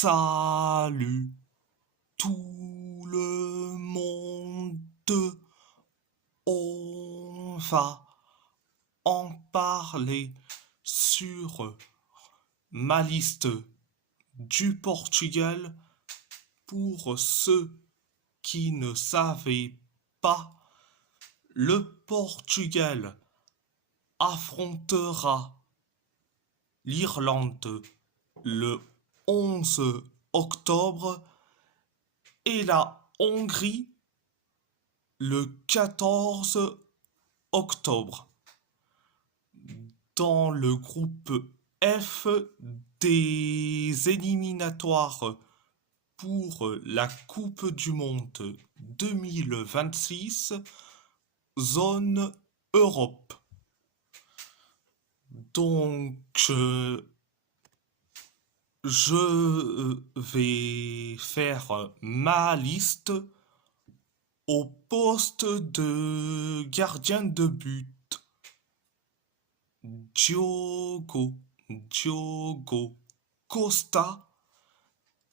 Salut tout le monde, on va en parler sur ma liste du Portugal. Pour ceux qui ne savaient pas, le Portugal affrontera l'Irlande le 11 octobre et la Hongrie le 14 octobre. Dans le groupe F des éliminatoires pour la Coupe du Monde 2026, zone Europe. Donc, je vais faire ma liste au poste de gardien de but. Diogo Costa,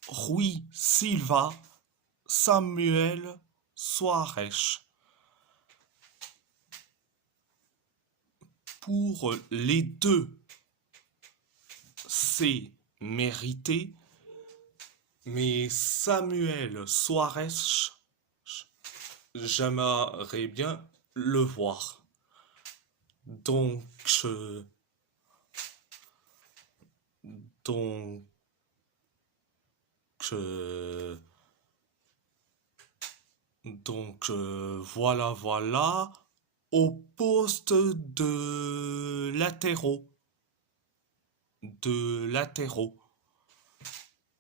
Rui Silva, Samuel Soares. Pour les deux, c'est mérité, mais Samuel Soares, j'aimerais bien le voir. Donc, voilà. Au poste de latéraux,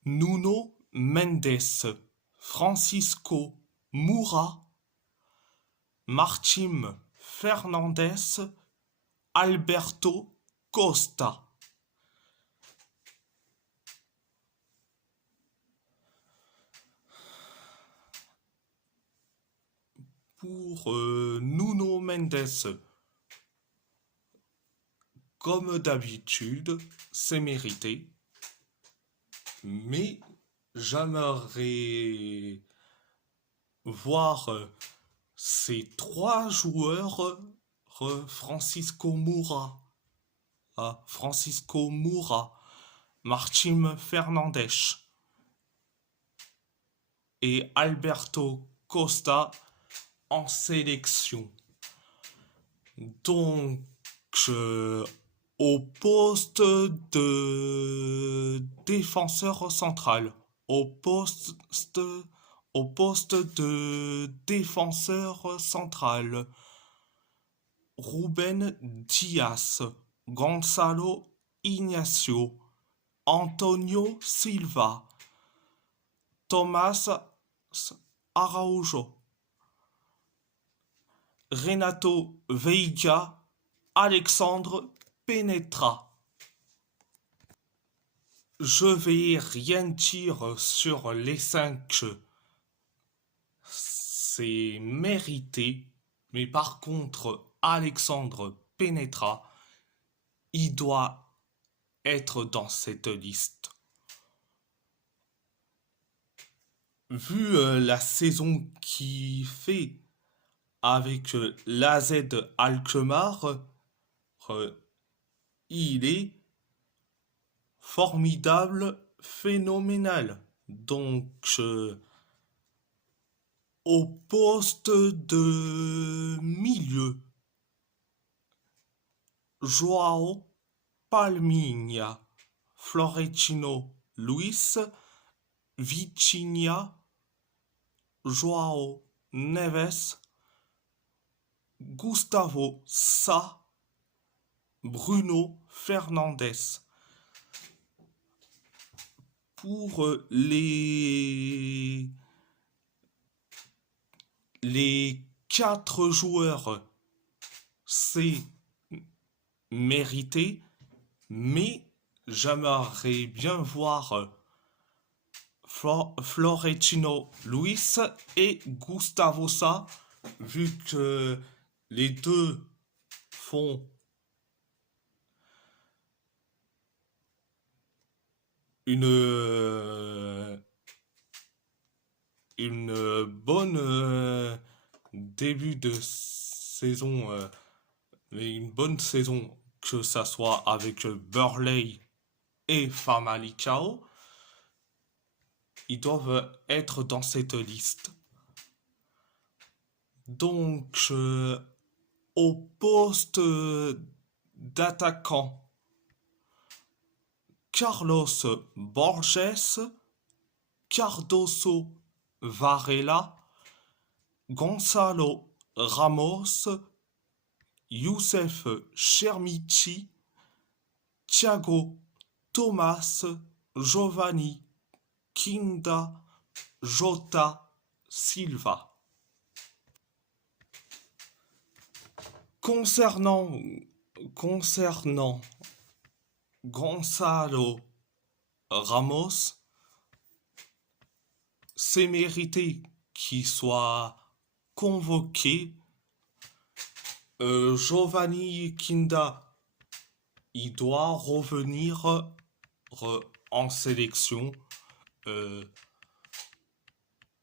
Nuno Mendes, Francisco Moura, Martim Fernandes, Alberto Costa. Pour Nuno Mendes, comme d'habitude, c'est mérité. Mais j'aimerais voir ces trois joueurs, Francisco Moura, Martim Fernandes et Alberto Costa en sélection. Donc, au poste de défenseur central, au poste de défenseur central, Ruben Dias, Gonçalo Ignacio, Antonio Silva, Thomas Araujo, Renato Veiga, Alexandre Penetra. Je vais rien dire sur les 5. C'est mérité, mais par contre, Alexandre Penetra, il doit être dans cette liste. Vu la saison qu'il fait avec l'AZ Alkmaar, il est formidable, phénoménal. Donc, au poste de milieu, Joao Palminha, Florentino Luis, Vitinha, Joao Neves, Gustavo Sa, Bruno Fernandes. Pour les 4 joueurs, c'est mérité, mais j'aimerais bien voir Florentino Luis et Gustavo Sa, vu que les deux font une bonne début de saison, une bonne saison, que ça soit avec Burley et Famalicão, ils doivent être dans cette liste. Donc, au poste d'attaquant, Carlos Borges, Cardoso Varela, Gonzalo Ramos, Youssef Chermichi, Thiago Thomas, Giovanni Kinda, Jota Silva. Concernant Gonzalo Ramos, c'est mérité qu'il soit convoqué. Giovanni Kinda, il doit revenir en sélection.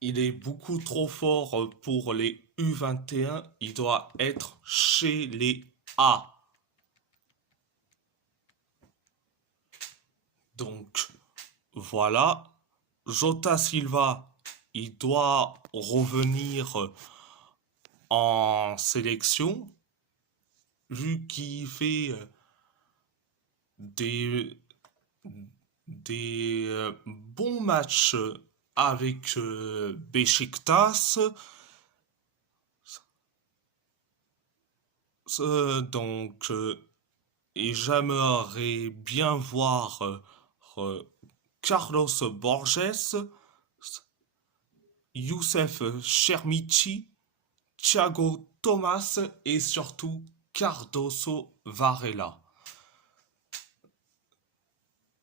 Il est beaucoup trop fort pour les U21. Il doit être chez les A. Donc, voilà. Jota Silva, il doit revenir en sélection, vu qu'il fait des bons matchs avec Beşiktaş. Donc, et j'aimerais bien voir Carlos Borges, Youssef Chermichi, Thiago Thomas et surtout Cardoso Varela.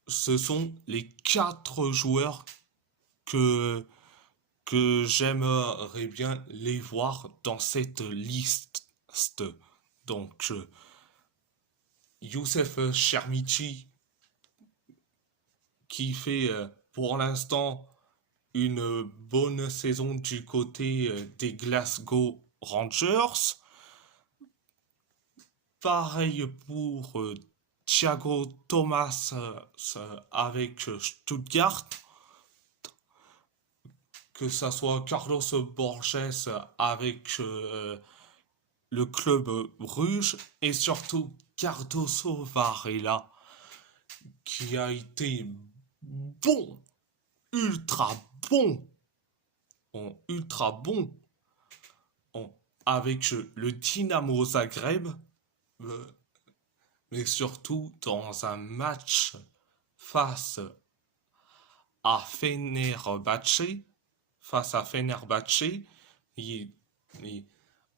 Ce sont les 4 joueurs que j'aimerais bien les voir dans cette liste. Donc, Youssef Chermichi, qui fait pour l'instant une bonne saison du côté des Glasgow Rangers. Pareil pour Thiago Thomas avec Stuttgart. Que ça soit Carlos Borges avec le club Bruges et surtout Cardoso Varela qui a été bon, ultra bon, avec le Dynamo Zagreb, mais surtout dans un match face à Fenerbahçe,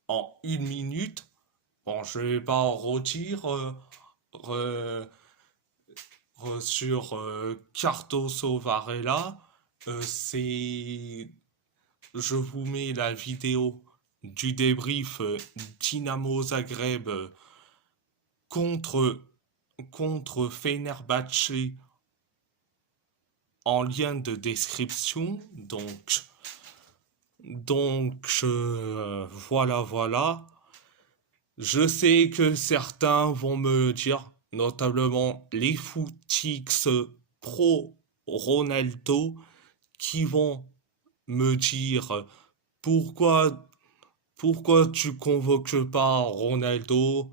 en 1 minute. Bon, je vais pas redire sur Cardoso Varela. Je vous mets la vidéo du débrief Dynamo Zagreb contre Fenerbahçe en lien de description. Donc voilà. Je sais que certains vont me dire, notamment les footix pro Ronaldo, qui vont me dire pourquoi tu convoques pas Ronaldo.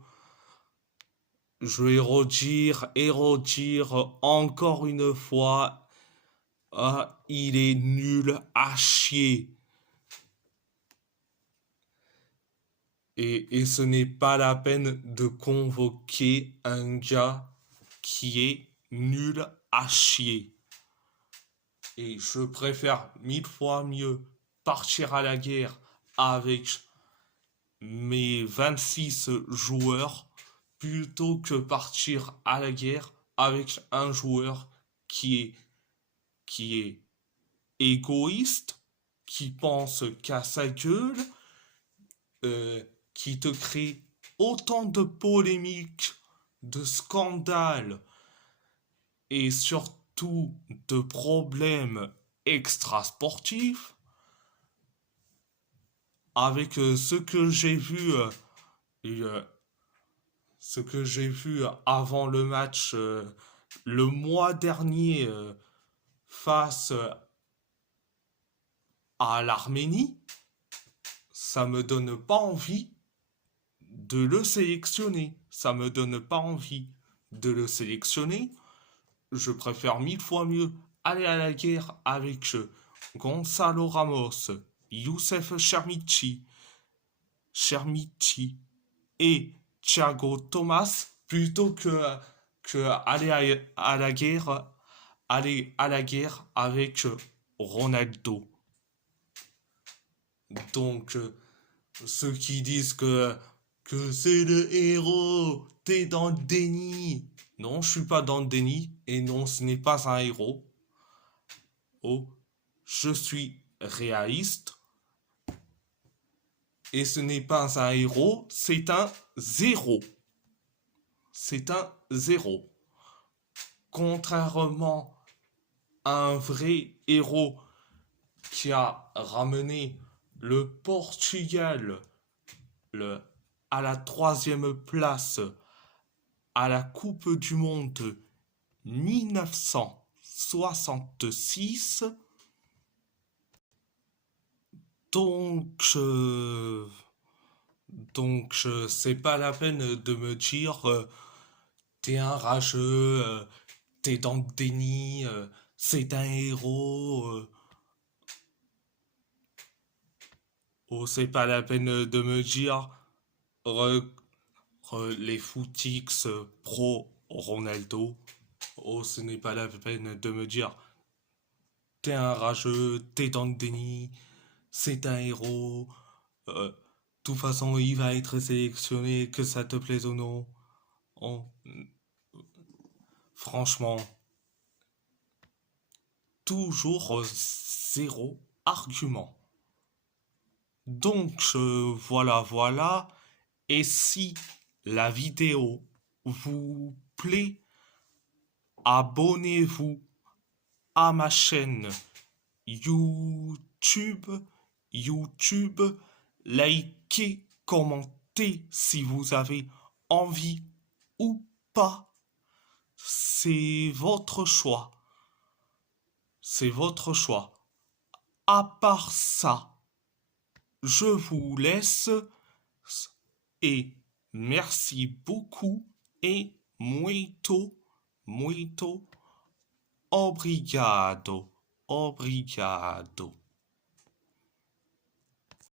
Je vais redire encore une fois, il est nul à chier. Et ce n'est pas la peine de convoquer un gars qui est nul à chier. Et je préfère 1000 fois mieux partir à la guerre avec mes 26 joueurs plutôt que partir à la guerre avec un joueur qui est égoïste, qui pense qu'à sa gueule, qui te crée autant de polémiques, de scandales et surtout de problèmes extrasportifs. avec ce que j'ai vu, et, ce que j'ai vu avant le match le mois dernier face à l'Arménie, ça me donne pas envie de le sélectionner. Ça me donne pas envie de le sélectionner. Je préfère mille fois mieux aller à la guerre avec Gonzalo Ramos, Youssef Chermichi et Thiago Thomas plutôt que à la guerre aller à la guerre avec Ronaldo. Donc ceux qui disent que c'est le héros, t'es dans le déni. Non, je suis pas dans le déni et non, ce n'est pas un héros. Oh, je suis réaliste et ce n'est pas un héros, c'est un zéro. C'est un zéro. Contrairement à un vrai héros qui a ramené le Portugal à la 3e place à la Coupe du Monde 1966. Donc, c'est pas la peine de me dire t'es un rageux, t'es dans le déni, c'est un héros. Oh, c'est pas la peine de me dire les footix pro Ronaldo. Oh, ce n'est pas la peine de me dire t'es un rageux, t'es dans le déni, c'est un héros. De toute façon, il va être sélectionné, que ça te plaise ou non. Oh, franchement, toujours zéro argument. Donc, voilà. Et si la vidéo vous plaît, abonnez-vous à ma chaîne YouTube. Likez, commentez si vous avez envie ou pas. C'est votre choix. C'est votre choix. À part ça, je vous laisse et merci beaucoup et muito obrigado.